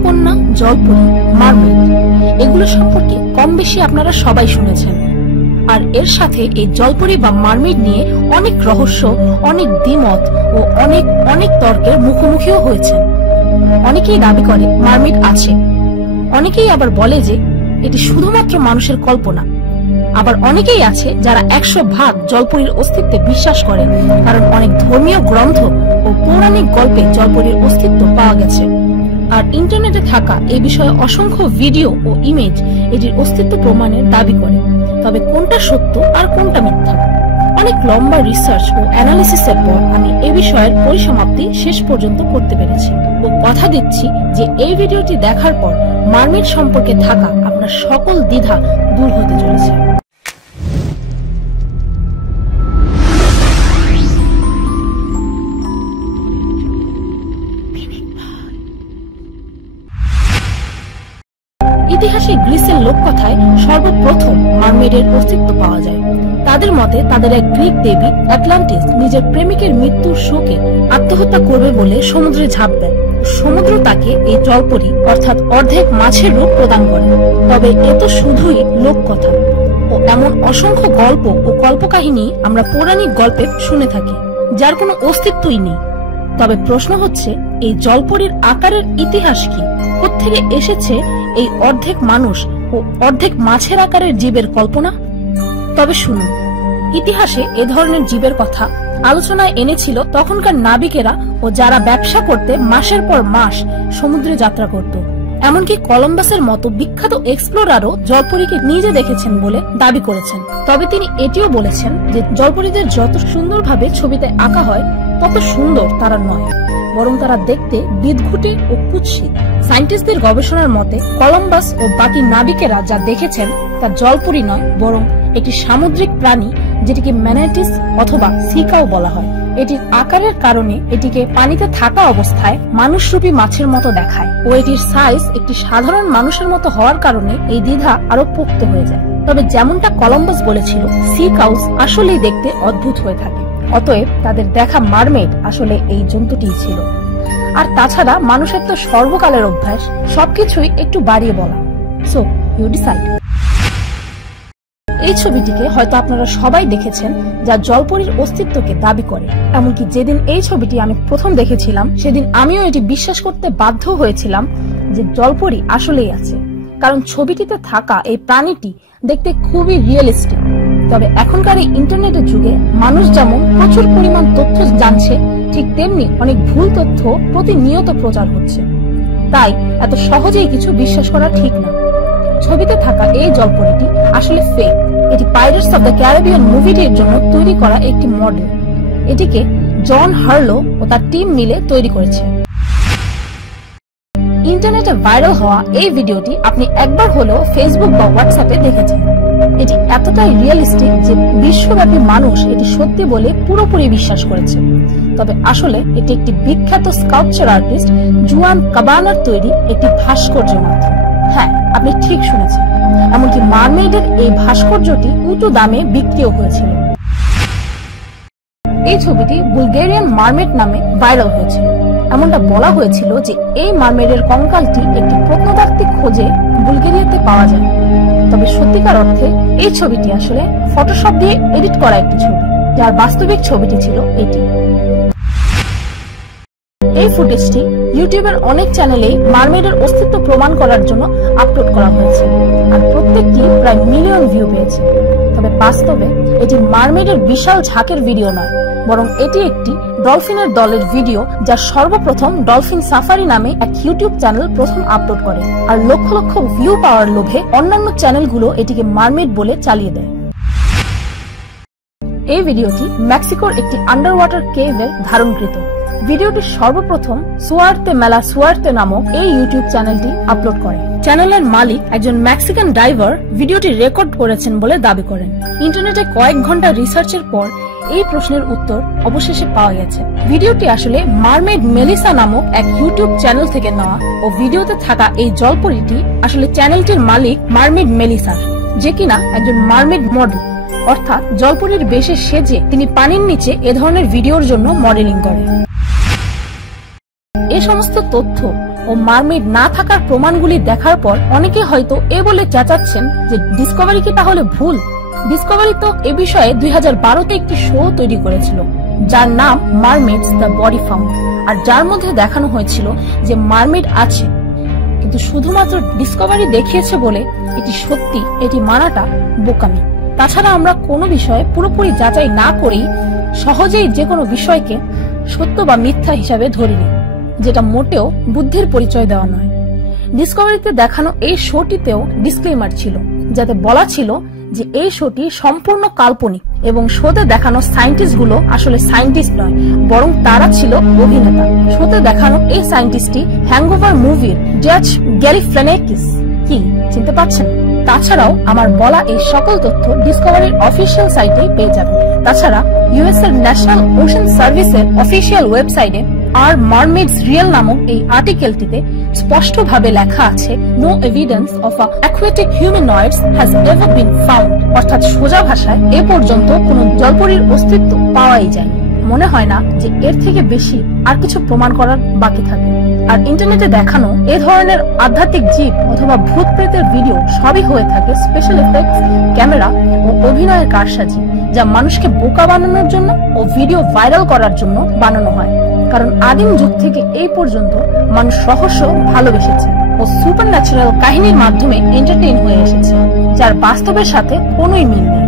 মৎস্যকন্যা, জলপরি, মারমেড এগুলো সম্পর্কে কম বেশি আপনারা সবাই শুনেছেন। আর এর সাথে এই জলপরি বা মারমেড নিয়ে অনেক রহস্য, অনেক দ্বিমত ও অনেক অনেক তর্কের মুখোমুখিও হয়েছেন। অনেকেই দাবি করে মারমেড আছে, অনেকেই আবার বলে যে এটি শুধুমাত্র মানুষের কল্পনা। আবার অনেকেই আছে যারা 100% জলপরীর অস্তিত্বে বিশ্বাস করে, কারণ অনেক ধর্মীয় গ্রন্থ ও পৌরাণিক গল্পে জলপরীর অস্তিত্ব পাওয়া গেছে। আর ইন্টারনেটে থাকা এই বিষয়ে অসংখ্য ভিডিও ও ইমেজ এটির অস্তিত্ব প্রমাণের দাবি করে। তবে কোনটা সত্য আর কোনটা মিথ্যা, অনেক লম্বা রিসার্চ ও অ্যানালিসিসের পর আমি এই বিষয়ের পরিসমাপ্তি শেষ পর্যন্ত করতে পেরেছি ও কথা দিচ্ছি যে এই ভিডিওটি দেখার পর মারমেড সম্পর্কে থাকা আপনার সকল দ্বিধা দূর হতে চলেছে। ইতিহাসে গ্রিসের লোককথায় সর্বপ্রথম মারমেডের অস্তিত্ব পাওয়া যায়। তাদের মতে তাদের এক গ্রিক দেবী অ্যাটলান্টিস নিজের প্রেমিকের মৃত্যুর শোকে আত্মহত্যা করবে বলে সমুদ্রে ঝাঁপ দেয়। সমুদ্র তাকে এই জলপরি অর্থাৎ অর্ধেক মাছের রূপ প্রদান করে। তবে এ তো শুধুই লোককথা ও এমন অসংখ্য গল্প ও কল্পকাহিনী আমরা পৌরাণিক গল্পে শুনে থাকি, যার কোনো অস্তিত্বই নেই। তবে প্রশ্ন হচ্ছে, এই জলপরীর আকারের ইতিহাস কি? কোত্থেকে এসেছে এই অর্ধেক মানুষ ও অর্ধেক মাছের আকারের জীবের কল্পনা? তবে শুনুন, ইতিহাসে এ ধরনের জীবের কথা আলোচনায় এনেছিল তখনকার নাবিকেরা ও যারা ব্যবসা করতে মাসের পর মাস সমুদ্রে যাত্রা করত। এমনকি কলম্বাসের মতো বিখ্যাত এক্সপ্লোরারও জলপরীকে নিজে দেখেছেন বলে দাবি করেছেন। তবে তিনি এটিও বলেছেন যে জলপরীদের যত সুন্দরভাবে ছবিতে আঁকা হয় তত সুন্দর তারা নয়, বরং তারা দেখতে বিদঘুটে ও কুৎসিত। সায়েন্টিস্টদের গবেষণার মতে কলম্বাস ও বাকি নাবিকেরা যা দেখেছেন তা জলপরী নয়, বরং একটি সামুদ্রিক প্রাণী যেটিকে ম্যানাটিস অথবা সিকাও বলা হয়। এটির আকারের কারণে এটিকে পানিতে থাকা অবস্থায় মানুষরূপী মাছের মতো দেখায় ও এটির সাইজ একটি সাধারণ মানুষের মতো হওয়ার কারণে এই দ্বিধা আরো পোক্ত হয়ে যায়। তবে যেমনটা কলম্বাস বলেছিল, সি কাউস আসলেই দেখতে অদ্ভুত হয়ে থাকে, অতএব তাদের দেখা মারমেড আসলে এই জন্তুটিই ছিল। আর তাছাড়া মানুষের তো সর্বকালের অভ্যাস সবকিছুই একটু বাড়িয়ে বলা। So you decide. এই ছবিটিকে হয়তো আপনারা সবাই দেখেছেন, যা জলপরীর অস্তিত্বকে দাবি করে। এমনকি যেদিন এই ছবিটি আমি প্রথম দেখেছিলাম সেদিন আমিও এটি বিশ্বাস করতে বাধ্য হয়েছিলাম যে জলপরী আসলেই আছে, কারণ ছবিটিতে থাকা এই প্রাণীটি দেখতে খুবই রিয়েলিস্টিক। তবে এখনকার এই ইন্টারনেটের যুগে মানুষ যেমন প্রচুর পরিমাণ তথ্য জানছে, ঠিক তেমনি অনেক ভুল তথ্য প্রতিনিয়ত প্রচার হচ্ছে। তাই এত সহজেই কিছু বিশ্বাস করা ঠিক না। ছবিতে থাকা এই জলপরীটি আসলে ফেক। এটি পাইরেটস অফ দ্য ক্যারিবিয়ান মুভিটির জন্য তৈরি করা একটি মডেল। এটিকে জন হার্লো ও তার টিম মিলে তৈরি করেছে। ইন্টারনেটে ভাইরাল হওয়া এই ভিডিওটি আপনি একবার হলেও ফেসবুক বা হোয়াটসঅ্যাপে দেখেছেন। এটি এতটাই রিয়েলিস্টিক যে বিশ্বব্যাপী মানুষ এটি সত্যি বলে পুরোপুরি বিশ্বাস করেছে। তবে আসলে এটি একটি বিখ্যাত স্কাল্পচার আর্টিস্ট জুয়ান কাবানার তৈরি একটি ভাস্কর্য মাত্র। হ্যাঁ, আপনি ঠিক শুনেছেন, এমনকি মারমেডের এই ভাস্কর্যটি উঁচু দামে বিক্রিও হয়েছিল। এই ছবিটি বুলগেরিয়ান মারমেড নামে ভাইরাল হয়েছিল। এমনটা বলা হয়েছিল যে এই মারমেডের কঙ্কালটি একটি প্রত্নতাত্ত্বিক খোঁজে বুলগেরিয়াতে পাওয়া যায়। তবে সত্যিকার অর্থে এই ছবিটি আসলে ফটোশপ দিয়ে এডিট করা একটি ছবি, যার বাস্তবিক ছবিটি ছিল এটি। এই ফুটেজটি ইউটিউবের অনেক চ্যানেলে মারমেডের অস্তিত্ব প্রমাণ করার জন্য আপলোড করা হয়েছে, আর প্রত্যেকটি প্রায় মিলিয়ন ভিউ পেয়েছে। তবে বাস্তবে এটি মারমেডের বিশাল ঝাঁকের ভিডিও নয়, বরং এটি একটি ডলফিনের দলের ভিডিও, যা সর্বপ্রথম ডলফিন সাফারি নামে এক ইউটিউব চ্যানেল প্রথম আপলোড করে। আর লক্ষ লক্ষ ভিউ পাওয়ার লোভে অন্যান্য চ্যানেলগুলো এটিকে মারমেড বলে চালিয়ে দেয়। এই ভিডিওটি মেক্সিকোর একটি আন্ডার ওয়াটার কেভের ধারণকৃত। ভিডিওটি সর্বপ্রথম সুয়ার্তে মেলা সুয়ার্তে নামক এই ইউটিউব চ্যানেলটি আপলোড করে। চ্যানেলের মালিক একজন মেক্সিকান ডাইভার ভিডিওটি রেকর্ড করেছেন বলে দাবি করেন। ইন্টারনেটে কয়েক ঘন্টা রিসার্চের পর এই প্রশ্নের উত্তর অবশেষে পাওয়া গেছে। ভিডিওটি আসলে মারমেড মেলিসা নামক এক ইউটিউব চ্যানেল থেকে নেওয়া ও ভিডিওতে থাকা এই জলপরীটি আসলে চ্যানেলটির মালিক মারমেড মেলিসা, যে কিনা একজন মারমেড মডেল, অর্থাৎ জলপরীর বেশে সেজে তিনি পানির নিচে এ ধরনের ভিডিওর জন্য মডেলিং করে। এ এই সমস্ত তথ্য ও মারমেড না থাকার প্রমাণগুলি দেখার পর অনেকে হয়তো এ বলে চেঁচাচ্ছেন যে ডিসকভারি কি তাহলে ভুল। ডিসকভারি তো এ বিষয়ে 2012তে একটি শো তৈরি করেছিল যার নাম মারমেডস দ্য বডি ফাউন্ড, আর যার মধ্যে দেখানো হয়েছিল যে মারমেড আছে, কিন্তু শুধুমাত্র ডিসকভারি দেখিয়েছে বলে এটি সত্যি এটি মানাটা বোকামি। তাছাড়া আমরা কোনো বিষয়ে পুরোপুরি যাচাই না করেই সহজেই যে কোনো বিষয়কে সত্য বা মিথ্যা হিসাবে ধরে নিই, যেটা মোটেও বুদ্ধির পরিচয় দেওয়া নয়। ডিসকভারিতে দেখানো এই শোটিতেও ডিসক্লেমার ছিল, যাতে বলা ছিল যে এই শোটি সম্পূর্ণ কাল্পনিক এবং শোতে দেখানো সায়েন্টিস্ট গুলো আসলে সায়েন্টিস্ট নয়, বরং তারা ছিল অভিনেতা। শোতে দেখানো এই সায়েন্টিস্টটি হ্যাংওভার মুভির জাজ গ্যালিফিয়ানিকাস। কি চিনতে পারছেন? তাছাড়াও আমার বলা এই সকল তথ্য ডিসকভারির অফিসিয়াল সাইটে পেয়ে যাবেন। তাছাড়া ইউএস এর ন্যাশনাল ওশান সার্ভিসের অফিসিয়াল ওয়েবসাইটে আর মারমেডস রিয়েল নামক এই আর্টিকেলটিতে স্পষ্টভাবে লেখা আছে, no evidence of aquatic humanoids has ever been found, অর্থাৎ সোজা ভাষায় এ পর্যন্ত কোনো জলপরীর অস্তিত্ব পাওয়াই যায়। মনে হয় না যে এর থেকে বেশি আর কিছু প্রমাণ করার বাকি থাকে। আর ইন্টারনেটে দেখানো এ ধরনের আধ্যাত্মিক জীব অথবা ভূত প্রেতের ভিডিও সবই হয়ে থাকে স্পেশাল এফেক্টস, ক্যামেরা ও অভিনয়ের কারসাজি, যা মানুষকে বোকা বানানোর জন্য ও ভিডিও ভাইরাল করার জন্য বানানো হয়। কারণ আদিম যুগ থেকে এই পর্যন্ত মানুষ রহস্য ভালোবেসেছে ও সুপার ন্যাচারাল কাহিনীর মাধ্যমে এন্টারটেইন হয়ে এসেছে, যার বাস্তবের সাথে কোনোই মিল নেই।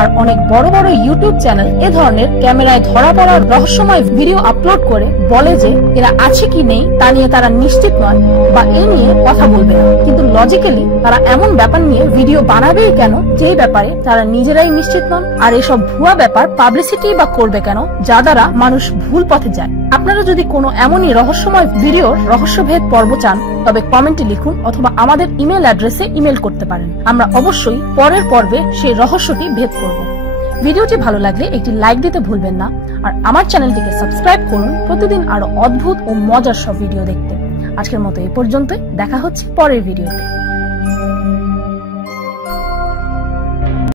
আর অনেক বড় বড় ইউটিউব চ্যানেল এ ধরনের ক্যামেরায় ধরা পড়া রহস্যময় ভিডিও আপলোড করে বলে যে এরা আছে কি নেই তা নিয়ে তারা নিশ্চিত নয় বা এ নিয়ে কথা বলবে না, কিন্তু লজিক্যালি তারা এমন ব্যাপার নিয়ে ভিডিও বানাবেই কেন যেই ব্যাপারে তারা নিজেরাই নিশ্চিত নন। আর এসব ভুয়া ব্যাপার পাবলিসিটি বা করবে কেন যা দ্বারা মানুষ ভুল পথে যায়। আপনারা যদি কোনো এমনই রহস্যময় ভিডিওর রহস্যভেদ পর্ব চান তবে কমেন্টে লিখুন অথবা আমাদের ইমেল অ্যাড্রেসে ইমেল করতে পারেন। আমরা অবশ্যই পরের পর্বে সেই রহস্যটি ভেদ করব। ভিডিওটি ভালো লাগলে একটি লাইক দিতে ভুলবেন না, আর আমার চ্যানেলটিকে সাবস্ক্রাইব করুন প্রতিদিন আরো অদ্ভুত ও মজার সব ভিডিও দেখতে। আজকের মতো এই পর্যন্তই, দেখা হচ্ছে পরের ভিডিওতে।